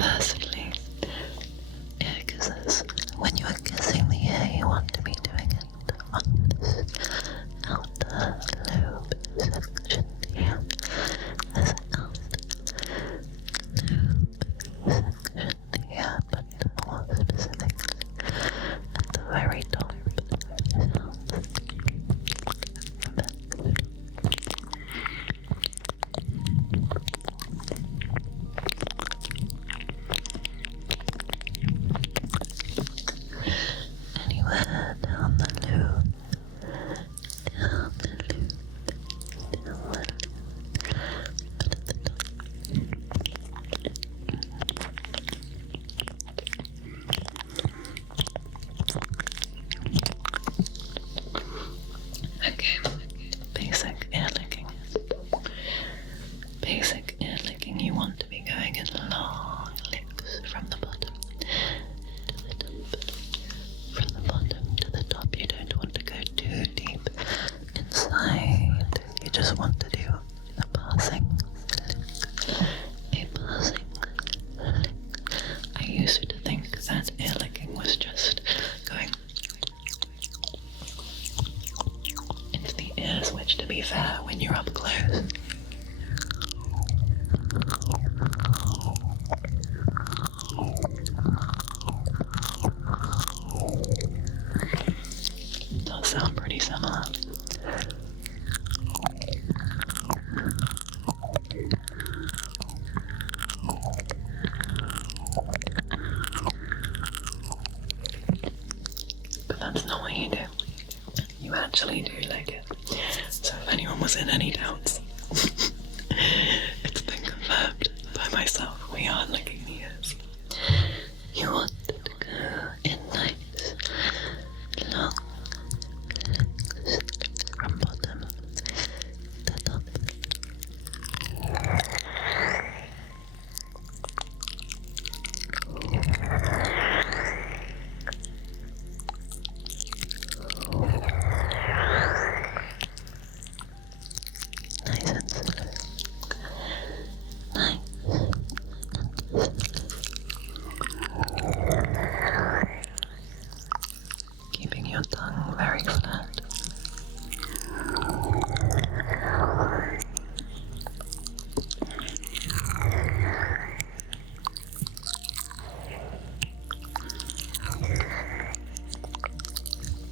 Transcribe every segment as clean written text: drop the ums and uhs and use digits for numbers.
Firstly, ear kisses. When you are kissing the ear, you want to be doing it on this outer lobe section here. This outer lobe section here, but more specifically at the very top. Anywhere down the loop, down the loop, down the loop, but at the top. Okay, basic ear licking. Basic ear licking, you want to be going in long licks from the bottom to the top. From the bottom to the top, you don't want to go too deep inside. You just want to do a passing lick. A passing lick. I used to think that ear licking was just going into the ears, which, to be fair, when you're up close, does sound pretty similar. But that's not what you do. You actually do like it. So if anyone was in any doubts, it's been confirmed by myself. We are licking the ears. You want to go in nice, long licks from bottom to top. Nice and slow. Nice and slow. Keeping your tongue very flat.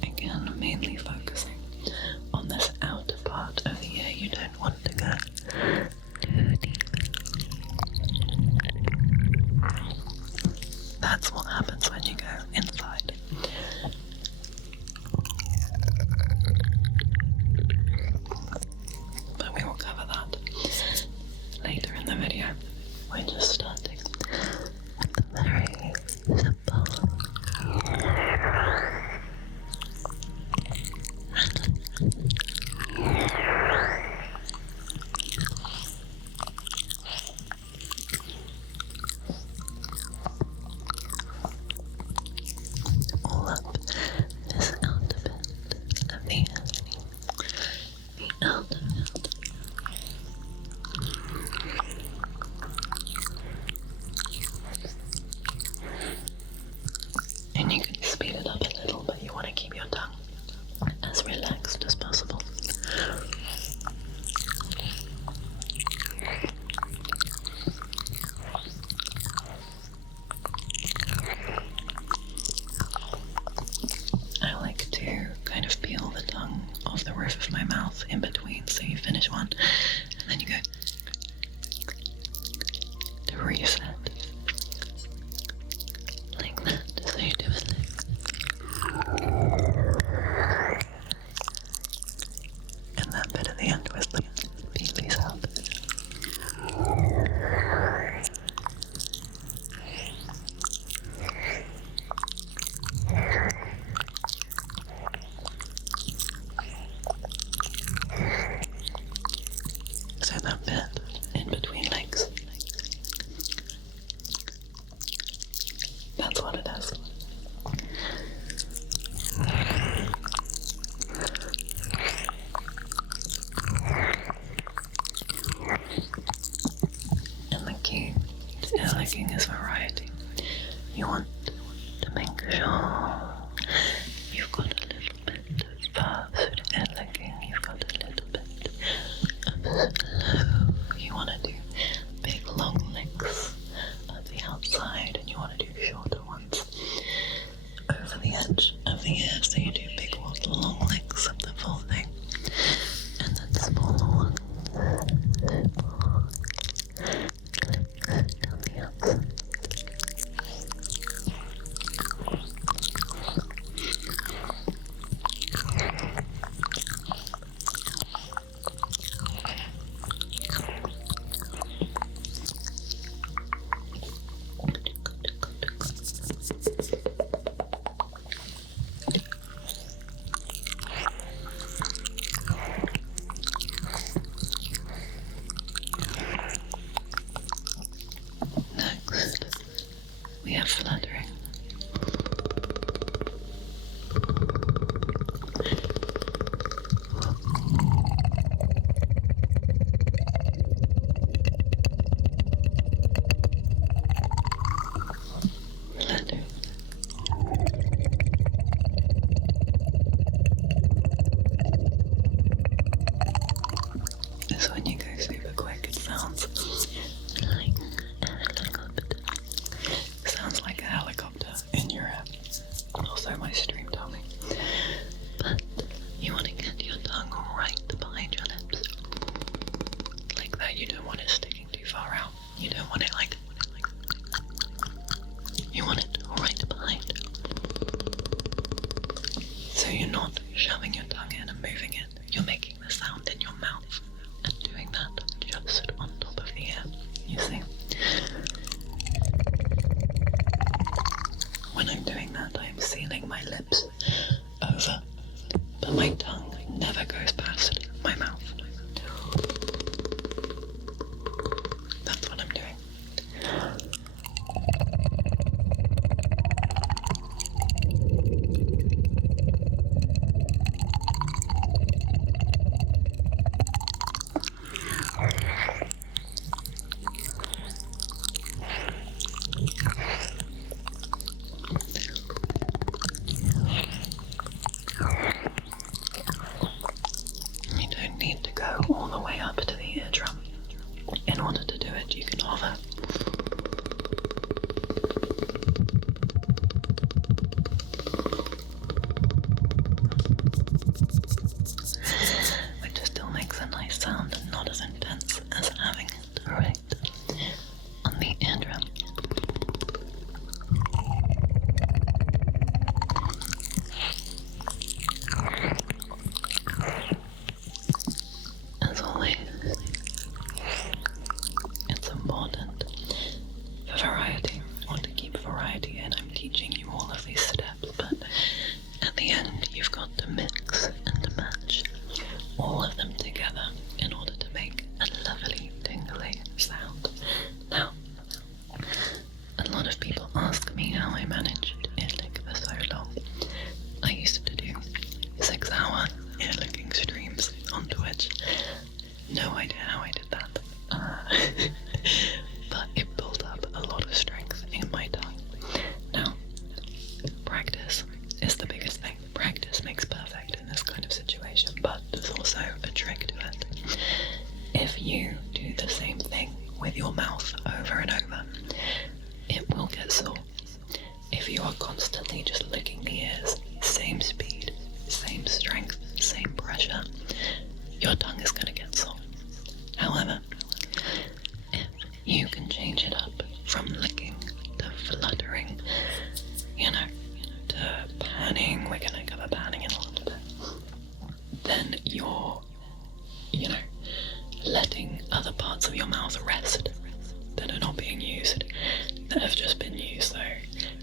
Again, mainly focusing on this outer part of the ear. You don't want to go too deep. That's what happens when you go inside. But we will cover that later in the video. We're just starting with the very simple is variety. You want to make sure you've got a little bit of fast earlicking, you've got a little bit of slow. You want to do big long licks at the outside, and you want to do shorter ones over the edge of the ear, so you do big long licks of the full thing, and then smaller ones, clicks down the outside. Next, we have fluttering. Flutter. This when you go super quick, it sounds like a helicopter. Sounds like a helicopter in your head. Also my stream told me. But you want to get your tongue right behind your lips. Like that, you don't want it sticking too far out. You don't want it like you want it right behind. So you're not shoving your tongue in and moving it. You're making the sound in your mouth and doing that just on top of the ear. You see? When I'm doing that, I am sealing my lips over, but my tongue never goes past my mouth. That's what I'm doing. You don't need to go all the way up to the eardrum. In order to do it, you can hover. Which still makes a nice sound and not as intense as having it right on the eardrum. As always, it's important for variety. I want to keep variety in. I'm teaching you all of these steps, but at the end you've got to mix and to match all of them together in order to make a lovely tingly sound. Now, a lot of people ask me how I managed earlick for so long. I used to do 6-hour earlicking streams on Twitch. No idea how I did that. But it built up a lot of strength in my tongue. Now, practice is the biggest thing. Practice makes perfect in this kind of situation, but there's also a trick to it. If you do the same thing with your mouth over and over, it will get sore. If you are constantly just licking the ears, same speed, same strength, same pressure, your tongue is going to get sore. However, if you can change it up from licking to fluttering, to panning, we're going to cover panning in a little bit, then you're, letting other parts of your mouth rest that are not being used, that have just been used. So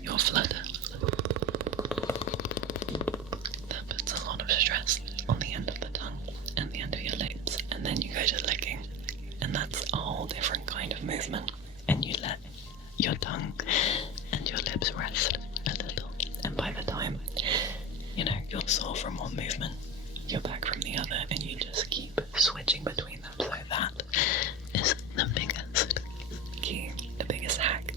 your flutter, that puts a lot of stress on the end of the tongue and the end of your lips, and then you go to licking, and that's a whole different kind of movement, and you let your tongue and your lips rest a little, and by the time you're sore from one movement, you're back from the other, and you just keep switching between them. So that is the biggest key, the biggest hack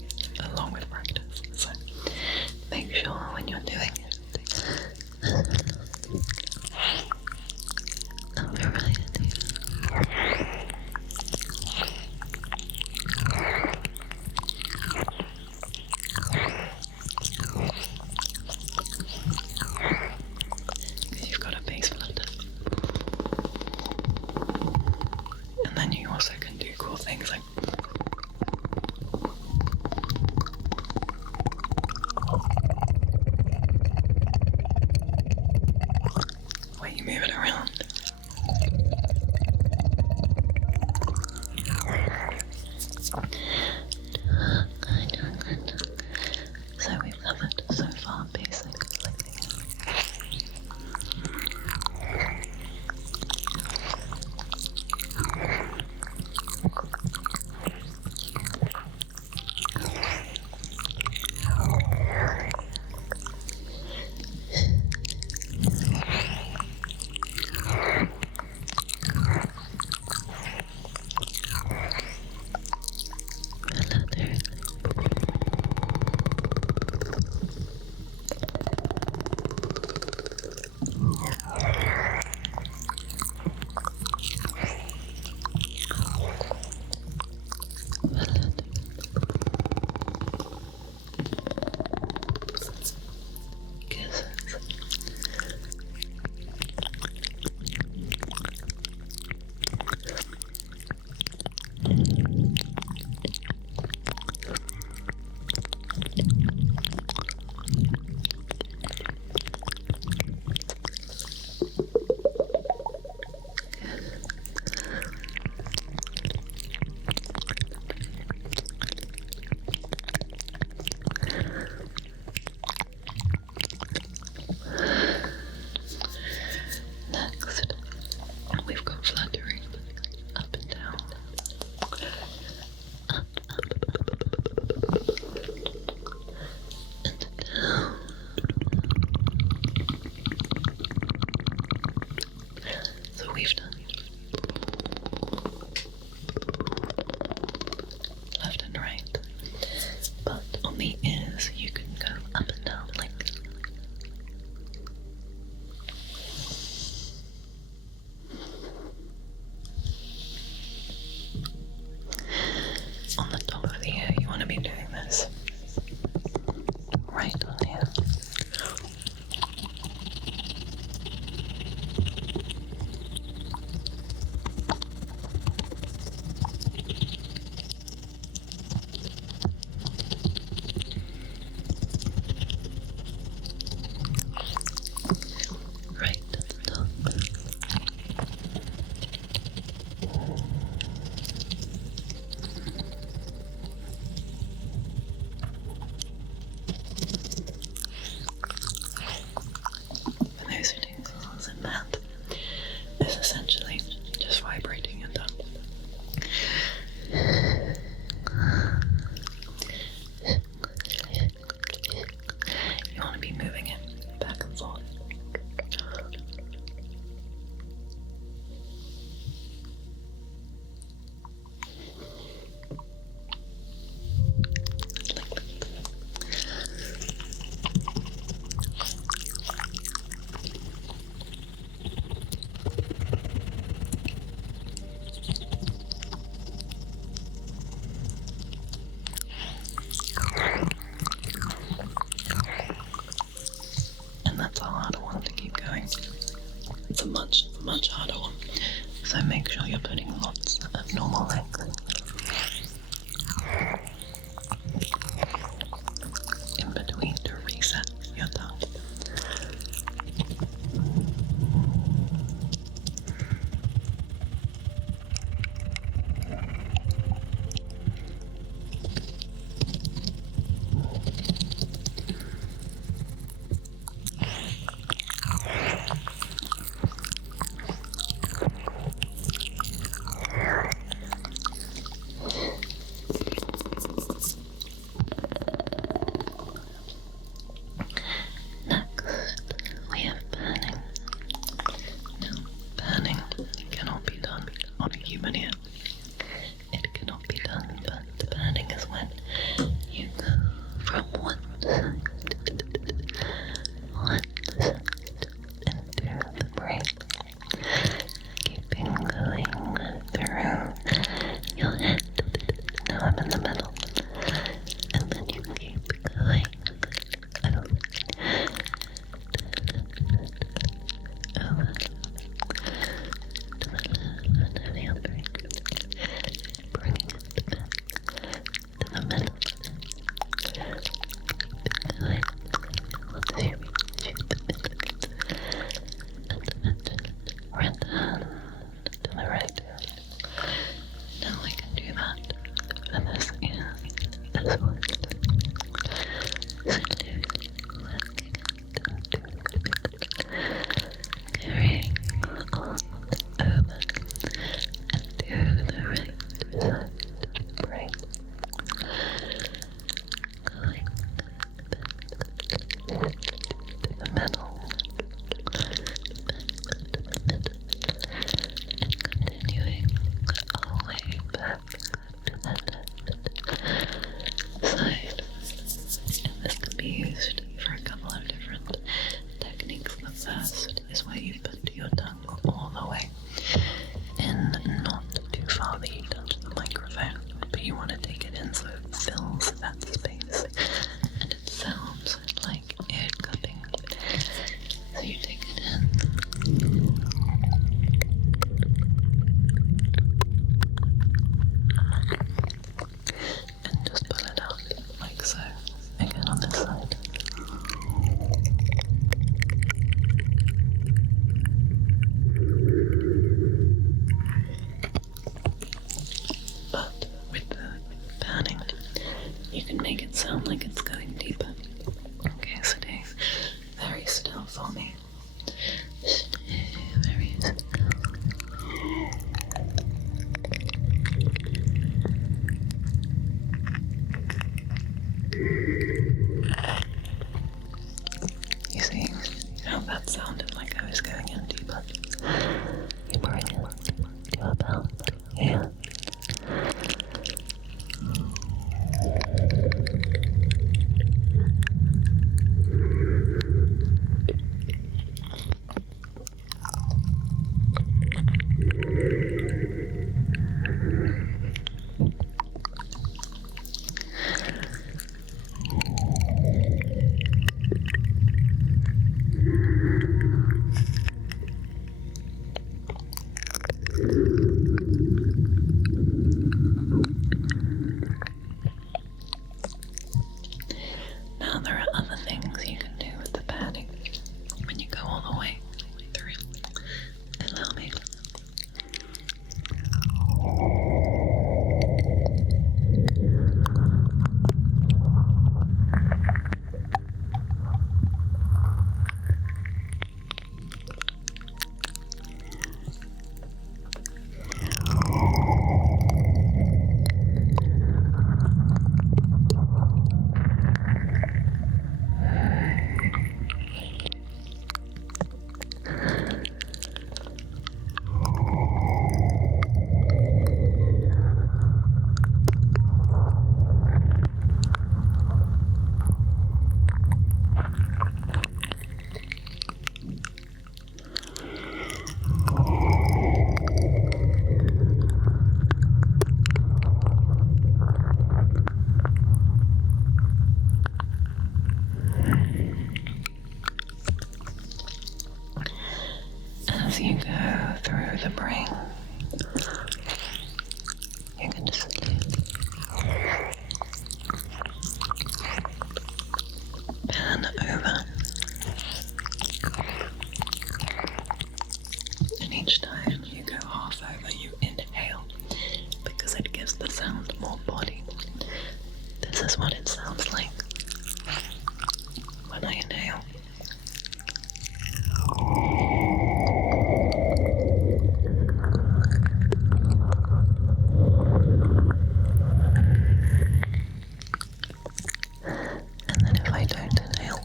from one side into the brain, keeping going through your head. Now I'm in the middle, and then you keep going over to the left of your brain, bringing it back to the middle. Going until you reach the middle, and return to the right. Now I can do that for this ear as well. Slowly working it, carrying on over and to the right side of the brain. Going back to the middle, and continuing all the way back to the left side. And this can be used for a couple of different techniques. The first is where you put your tongue all the way in, not too far that you touch the microphone, but you want to take it in so it fills that space and it sounds like ear cupping. So you take it in and just pull it out like so. Again on this side. But with the panning, you can make it sound like it's going deeper. Okay, so stay very still for me. Stay very still. You see how that sounded like I was going in deeper? You bring it to about here. Now there are other things you can do with the padding when you go all the way through. Allow me. As you go through the brain, you can just pan over, and each time you go half over, you inhale because it gives the sound more body. This is what it sounds like when I inhale. And then if I don't inhale,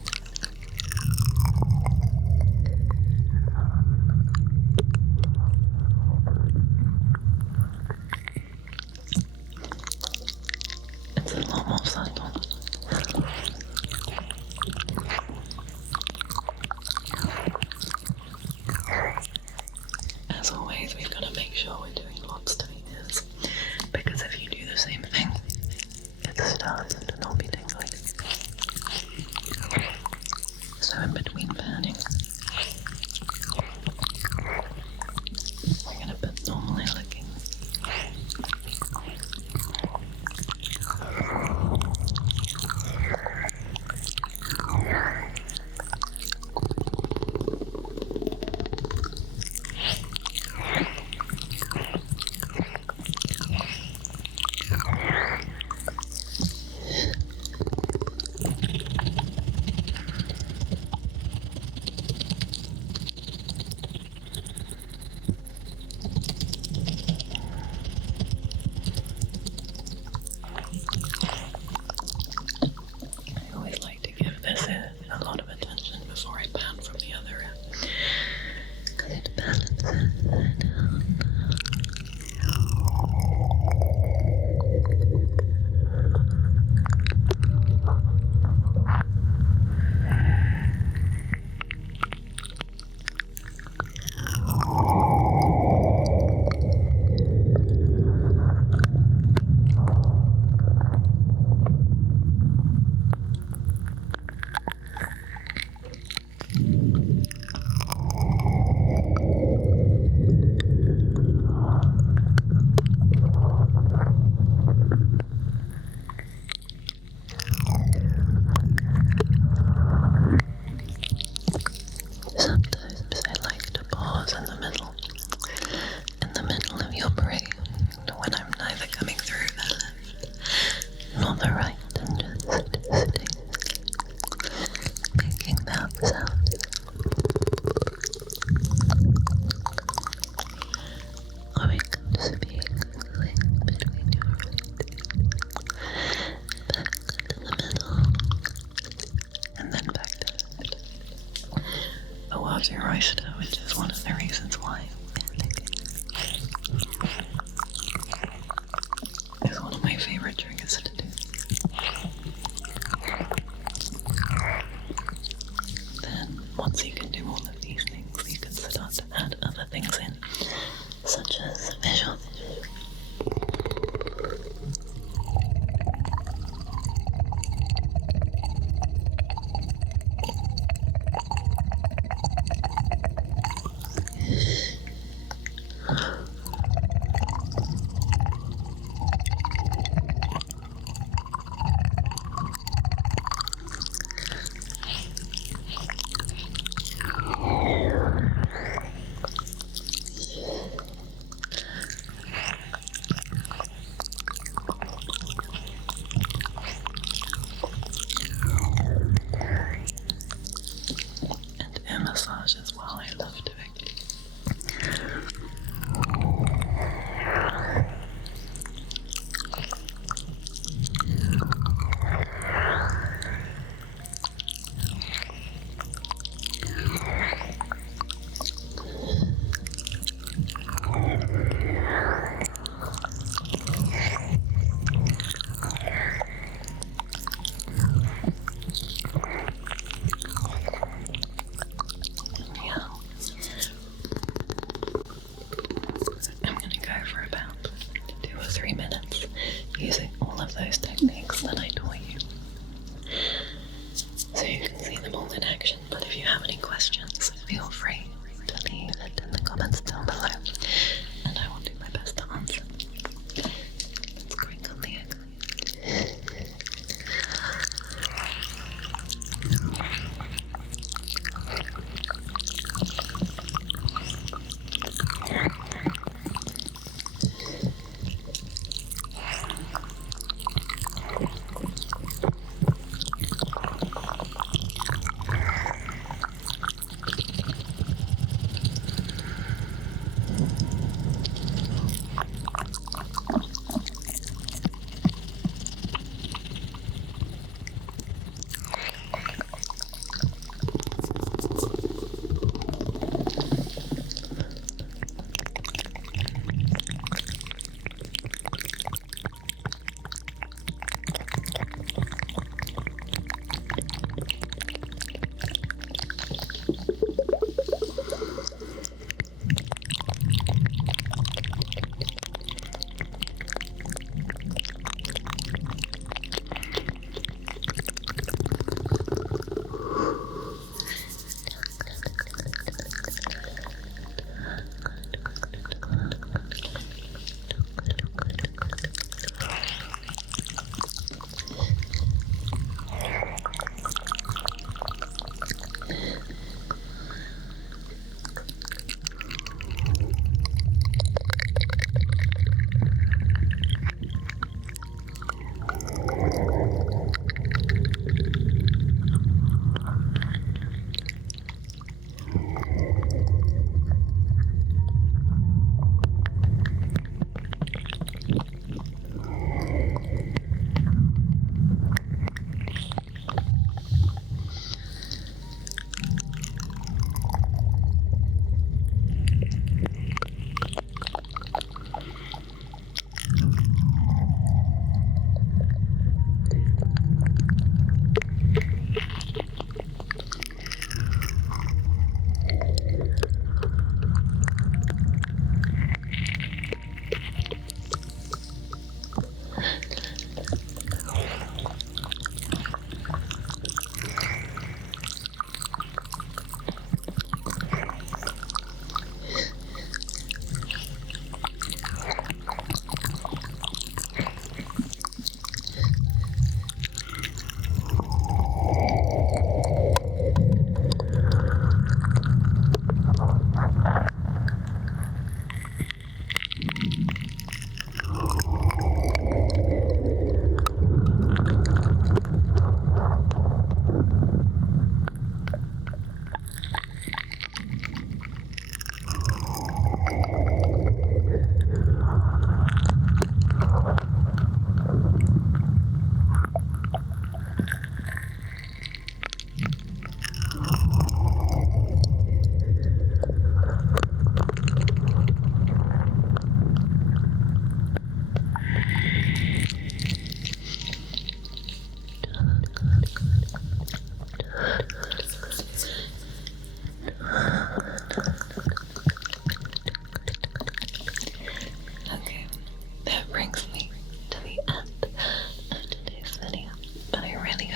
it's a lot more subtle. roaster, which is one of the reasons why it's one of my favourite triggers to do. Then, once you can do all of these things, you can start to add other things in, such as visual.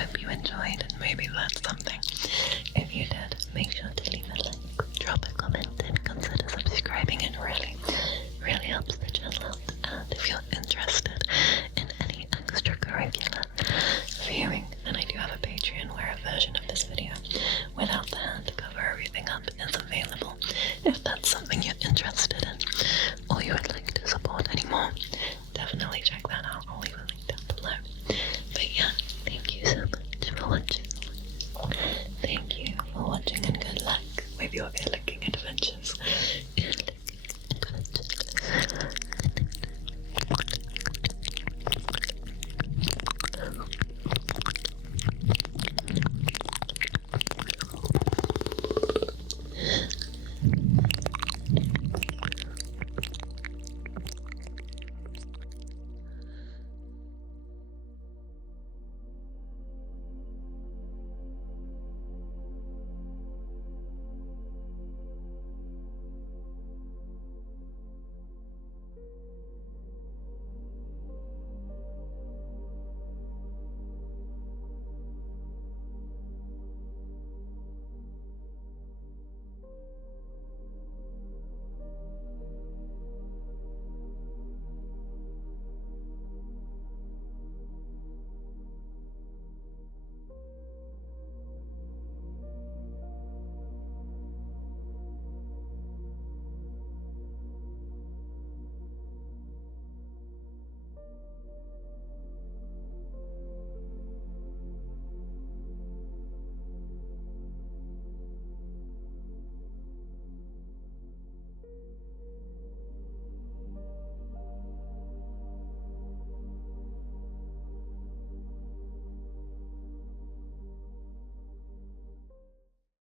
hope you enjoyed and maybe learned something. If you did, make sure to leave a like, drop a comment, and consider subscribing. It really helps the channel out. And if you're interested in any extracurricular viewing, then I do have a Patreon where a version of this video